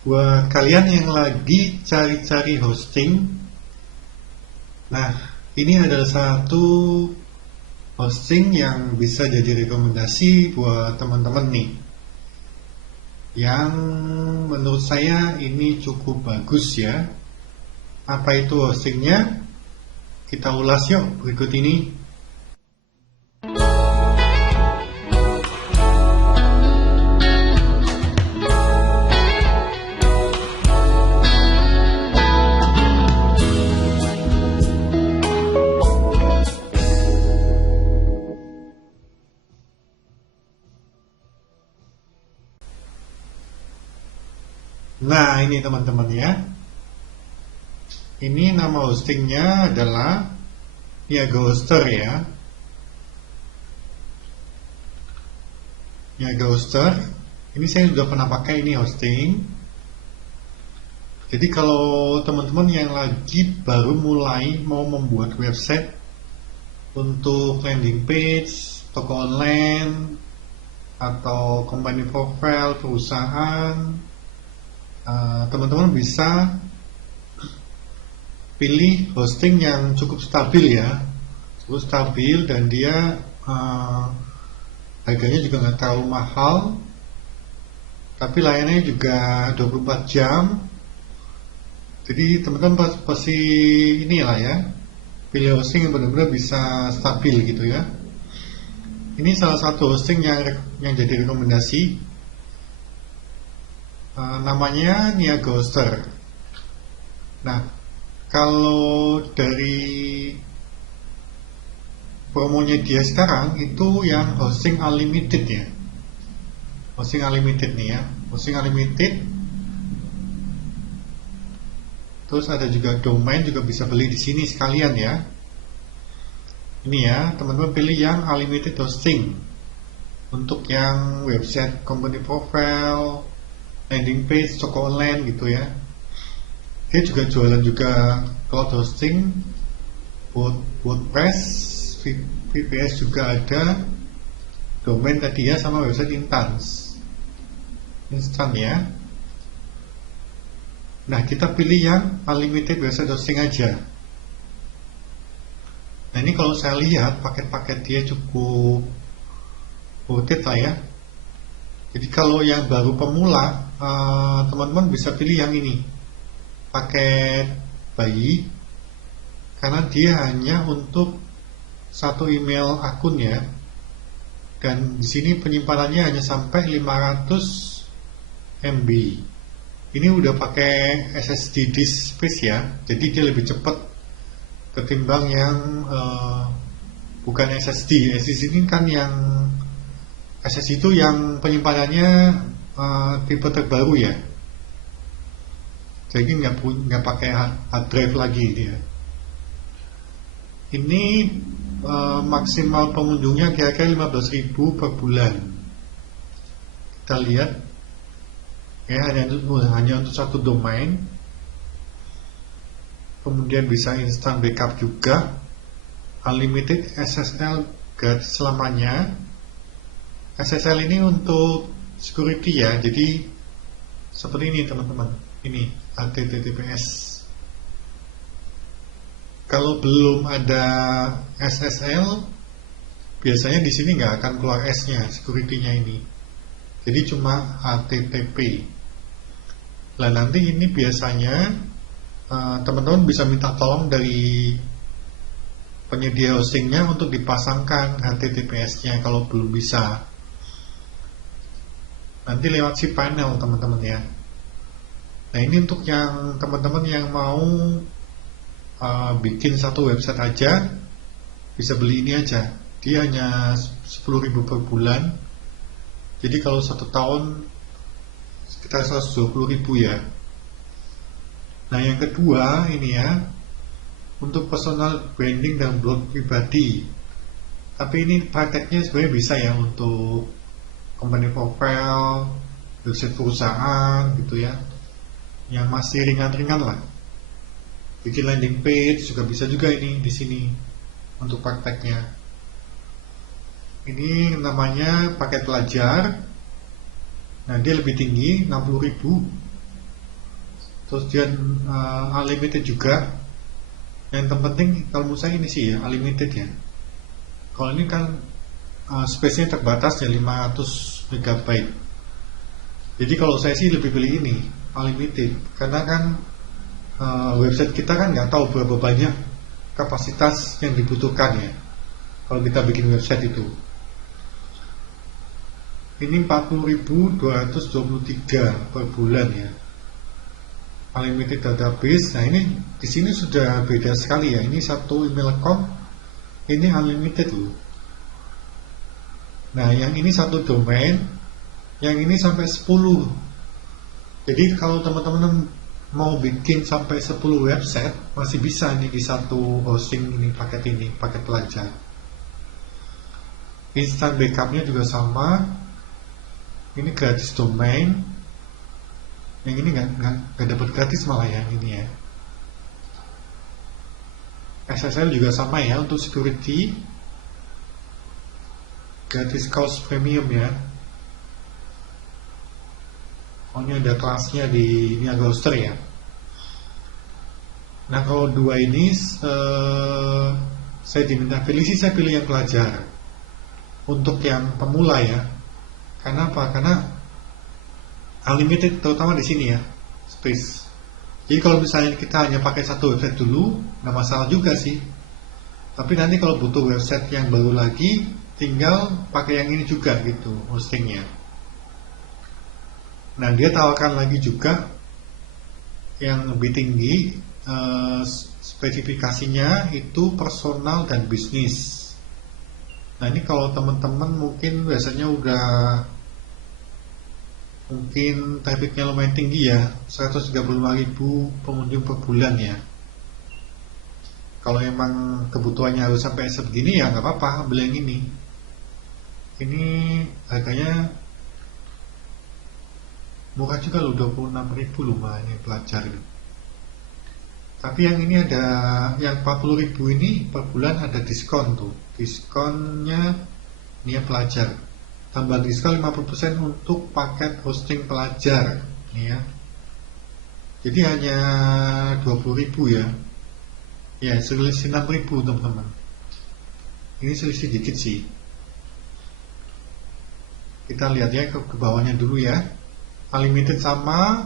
Buat kalian yang lagi cari-cari hosting, nah ini adalah satu hosting yang bisa jadi rekomendasi buat teman-teman nih. Yang menurut saya ini cukup bagus ya. Apa itu hostingnya? Kita ulas yuk berikut ini. Nah, ini teman-teman ya. Ini nama hostingnya adalah Niaga Hoster ya. Niaga Hoster. Ini saya sudah pernah pakai ini hosting. Jadi kalau teman-teman yang lagi baru mulai mau membuat website untuk landing page, toko online, atau company profile perusahaan, teman-teman bisa pilih hosting yang cukup stabil ya, cukup stabil, dan dia harganya juga nggak terlalu mahal, tapi layanannya juga 24 jam. Jadi teman-teman pasti inilah ya, pilih hosting yang benar-benar bisa stabil gitu ya. Ini salah satu hosting yang jadi rekomendasi. Namanya Niaga Hoster. Nah, kalau dari promonya dia sekarang itu yang hosting unlimited ya. Hosting unlimited nih ya. Hosting unlimited. Terus ada juga domain, juga bisa beli di sini sekalian ya. Ini ya, teman-teman pilih yang unlimited hosting. Untuk yang website company profile, landing page, toko online gitu ya. Dia juga jualan juga cloud hosting, WordPress, VPS juga ada, domain tadi ya, sama website instan ya. Nah, kita pilih yang unlimited website hosting aja. Nah, ini kalau saya lihat paket-paket dia cukup worth it lah ya. Jadi kalau yang baru pemula, teman-teman bisa pilih yang ini, paket bayi, karena dia hanya untuk satu email akun ya, dan di sini penyimpanannya hanya sampai 500 MB. Ini udah pakai SSD disk space ya, jadi dia lebih cepat ketimbang yang bukan SSD. SSD ini kan yang SSD itu yang penyimpanannya tipe terbaru ya, jadi nggak pakai hard drive lagi dia. Ini maksimal pengunjungnya kira-kira 15.000 per bulan. Kita lihat ya, hanya untuk satu domain. Kemudian bisa instant backup juga, unlimited SSL gratis selamanya. SSL ini untuk security ya, jadi seperti ini teman-teman, ini HTTPS. Kalau belum ada SSL, biasanya di sini nggak akan keluar S-nya, security-nya ini. Jadi cuma HTTP. Nah, nanti ini biasanya teman-teman bisa minta tolong dari penyedia hostingnya untuk dipasangkan HTTPS-nya kalau belum bisa. Nanti lewat si panel teman-teman ya. Nah, ini untuk yang teman-teman yang mau bikin satu website aja, bisa beli ini aja. Dia hanya 10.000 per bulan. Jadi kalau 1 tahun sekitar 120.000 ya. Nah, yang kedua ini ya, untuk personal branding dan blog pribadi. Tapi ini prakteknya sebenarnya bisa ya untuk company profile, website perusahaan gitu ya, yang masih ringan-ringan lah. Bikin landing page juga bisa juga ini di sini untuk prakteknya. Ini namanya paket pelajar. Nah, dia lebih tinggi, 60.000. terus dia unlimited juga. Yang terpenting kalau menurut saya ini sih ya, unlimited ya. Kalau ini kan space-nya terbatas ya 500 MB. Jadi kalau saya sih lebih pilih ini unlimited, karena kan website kita kan nggak tahu berapa banyak kapasitas yang dibutuhkan ya kalau kita bikin website itu. Ini 40.223 per bulan ya, unlimited database. Nah ini di sini sudah beda sekali ya. Ini satu email account, ini unlimited loh. Nah yang ini satu domain, yang ini sampai 10. Jadi kalau teman-teman mau bikin sampai 10 website masih bisa nih di satu hosting ini, paket pelajar. Instant backupnya juga sama. Ini gratis domain. Yang ini nggak dapat gratis malah ya ini ya. SSL juga sama ya untuk security. Gratis course premium ya. Oh ini ada kelasnya di ini agak roster ya. Nah kalau dua ini saya diminta pilih sih, saya pilih yang pelajar. Untuk yang pemula ya. Karena apa? Karena unlimited terutama di sini ya, space. Jadi kalau misalnya kita hanya pakai satu website dulu, nggak masalah juga sih. Tapi nanti kalau butuh website yang baru lagi, tinggal pakai yang ini juga gitu hostingnya. Nah dia tawarkan lagi juga yang lebih tinggi, spesifikasinya itu personal dan bisnis. Nah ini kalau teman-teman mungkin biasanya udah mungkin trafficnya lumayan tinggi ya, 135.000 pengunjung per bulan ya. Kalau emang kebutuhannya harus sampai segini ya nggak apa-apa, ambil yang ini. Ini harganya murah juga loh, 26.000 loh mah ini pelajar ini. Tapi yang ini ada yang 40.000 ini per bulan ada diskon tuh. Diskonnya ini ya pelajar. Tambah diskon 50% untuk paket hosting pelajar. Ini ya. Jadi hanya 20.000 ya. Ya, selisih 6.000 teman-teman. Ini selisih dikit sih. Kita lihat ya ke bawahnya dulu ya. Unlimited sama,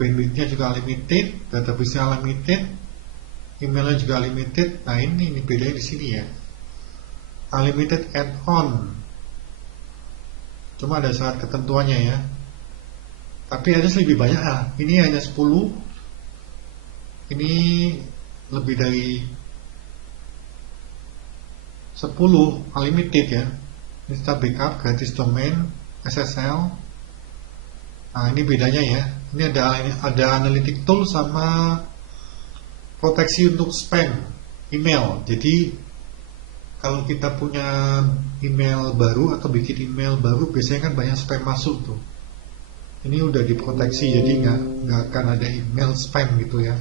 bandwidthnya juga unlimited, database-nya unlimited, emailnya juga unlimited. Nah ini bedanya di sini ya. Unlimited add-on, cuma ada syarat ketentuannya ya. Tapi ada lebih banyak. Ini hanya 10. Ini lebih dari 10 unlimited ya. Instant backup, gratis domain, SSL. Nah ini bedanya ya. Ini ada analytic tool sama proteksi untuk spam email. Jadi kalau kita punya email baru atau bikin email baru, biasanya kan banyak spam masuk tuh. Ini udah diproteksi, jadi nggak akan ada email spam gitu ya.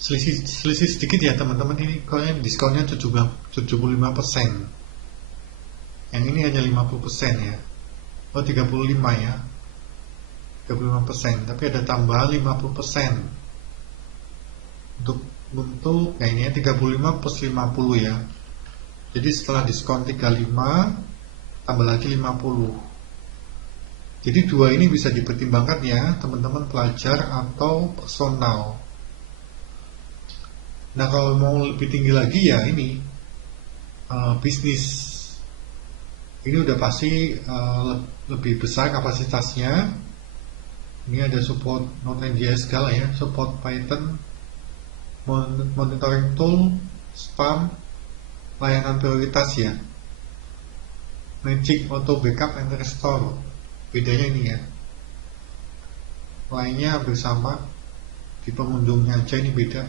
Selisih sedikit ya teman-teman. Ini kalau yang diskonnya 75%. Yang ini hanya 50% ya. Oh 35 ya. 35%, tapi ada tambahan 50% untuk ya ini ya 35 plus 50 ya. Jadi setelah diskon 35 tambah lagi 50. Jadi dua ini bisa dipertimbangkan ya teman-teman pelajar atau personal. Nah kalau mau lebih tinggi lagi ya ini bisnis. Ini udah pasti lebih besar kapasitasnya. Ini ada support Node.js segala ya, support Python, monitoring tool, spam, layanan prioritas ya, Magic Auto Backup and Restore. Bedanya ini ya. Lainnya hampir sama, di pengunjungnya aja ini beda.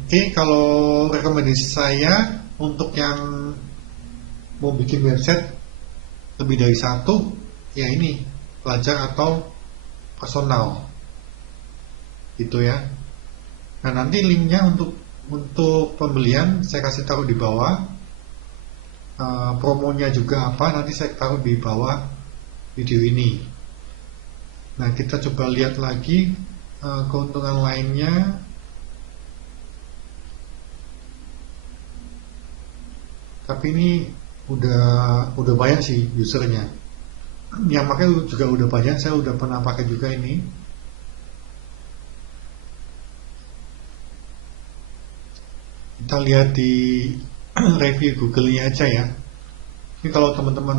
Oke, kalau rekomendasi saya untuk yang mau bikin website lebih dari satu, ya ini pelajar atau personal, gitu ya. Nah nanti linknya untuk pembelian saya kasih taruh di bawah. promonya juga apa, nanti saya taruh di bawah video ini. Nah, kita coba lihat lagi keuntungan lainnya. Tapi ini udah banyak sih usernya. Yang pakai juga udah banyak, saya udah pernah pakai juga ini. Kita lihat di review Google-nya aja ya. Ini kalau teman-teman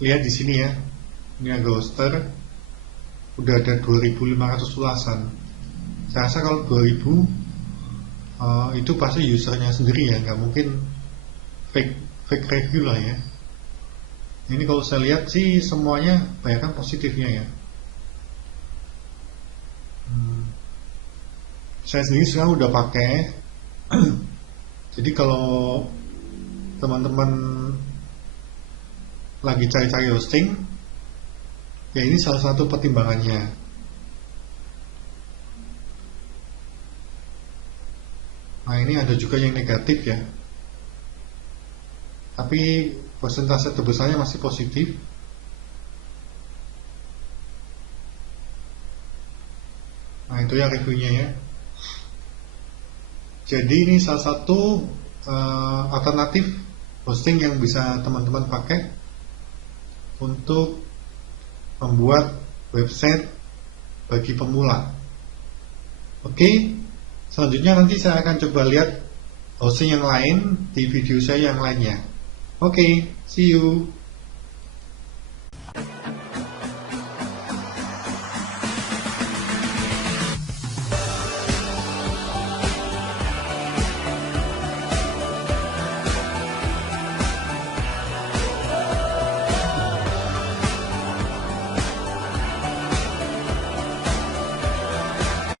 lihat di sini ya, ini ada Ghoster, udah ada 2.500 ulasan. Saya rasa kalau 2.000 itu pasti usernya sendiri ya, nggak mungkin fake review lah ya. Ini kalau saya lihat sih semuanya banyak kan positifnya ya. Saya sendiri sekarang udah pakai. Jadi kalau teman-teman lagi cari-cari hosting, ya ini salah satu pertimbangannya. Nah, ini ada juga yang negatif ya. Tapi persentase terbesarnya masih positif. Nah, itu ya reviewnya ya. Jadi ini salah satu alternatif hosting yang bisa teman-teman pakai untuk membuat website bagi pemula. Oke, selanjutnya nanti saya akan coba lihat hosting yang lain di video saya yang lainnya. Oke, see you.